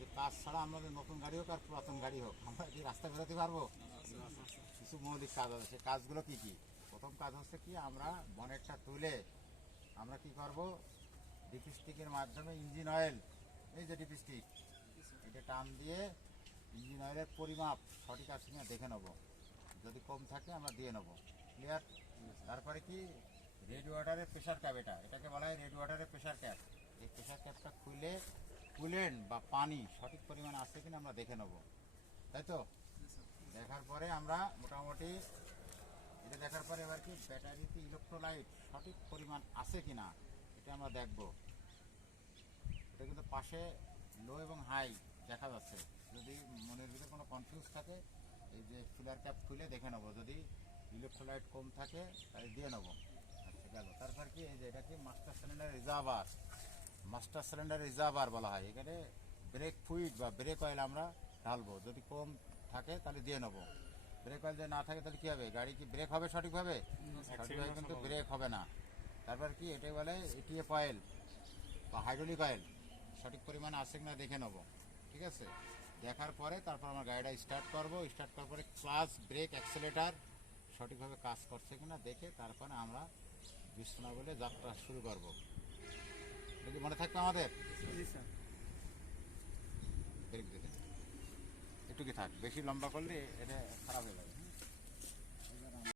যে কাজ ছাড়া আমাদের নতুন গাড়ি হোক আর পুরাতন গাড়ি হোক আমরা কি রাস্তা বেরোতে পারবো? কিছু মৌলিক কাজ আছে, সে কাজগুলো কি কি? প্রথম কাজ হচ্ছে কি, আমরা বনেটটা তুলে আমরা কি করব, ডিপস্টিকের মাধ্যমে ইঞ্জিন অয়েল, এই যে ডিপস্টিক, এটা টান দিয়ে ইঞ্জিন অয়েলের পরিমাপ সঠিক আছে কিনা দেখে নেব। যদি কম থাকে আমরা দিয়ে নেব। ক্লিয়ার? তারপরে কি, রেড ওয়াটারের প্রেশার ক্যাপ, এটাকে বলা হয় রেড ওয়াটারের প্রেশার ক্যাপ। এই প্রেশার ক্যাপটা খুলে কুলেন্ট বা পানি সঠিক পরিমাণে আছে কিনা আমরা দেখে নেব, তাই তো? দেখার পরে আমরা মোটামুটি এটা দেখার পরে এবার কি, ব্যাটারিতে ইলেকট্রোলাইট সঠিক পরিমাণ আছে কিনা এটা আমরা দেখব। এটা কিন্তু পাশে লো এবং হাই দেখা যাচ্ছে। যদি মনের ভিতরে কোনো কনফিউজ থাকে, এই যে ফিলার ক্যাপ খুলে দেখে নেবো। যদি ইলেকট্রোলাইট কম থাকে তাহলে দিয়ে নেবো। আচ্ছা, গেল। তারপর কি, এই যে এটাকে master cylinder reservoir, master cylinder reservoir বলা হয়। এখানে ব্রেক ফ্লুইড বা ব্রেক অয়েল আমরা ঢালবো। যদি কম থাকে তাহলে দিয়ে নেবো। ব্রেক অয়েল যদি না থাকে তাহলে কী হবে, গাড়ি কি ব্রেক হবে সঠিকভাবে? সঠিকভাবে কিন্তু ব্রেক হবে না। তারপর কি, এটাই বলে এটিএফ অয়েল বা হাইড্রোলিক অয়েল সঠিক পরিমাণে আছে কিনা দেখে নেবো। ঠিক আছে? দেখার পরে তারপর আমরা গাড়িটা স্টার্ট করব। স্টার্ট করার পরে ক্লাচ, ব্রেক, অ্যাক্সেলেটার সঠিকভাবে কাজ করছে কিনা দেখে তারপরে আমরা বিছনা বলে যাত্রা শুরু করব। এটা কি মনে থাকবে আমাদের? ব্রেক দিতে একটু কি থাক, বেশি লম্বা করলে এটা খারাপ হয়ে যাবে।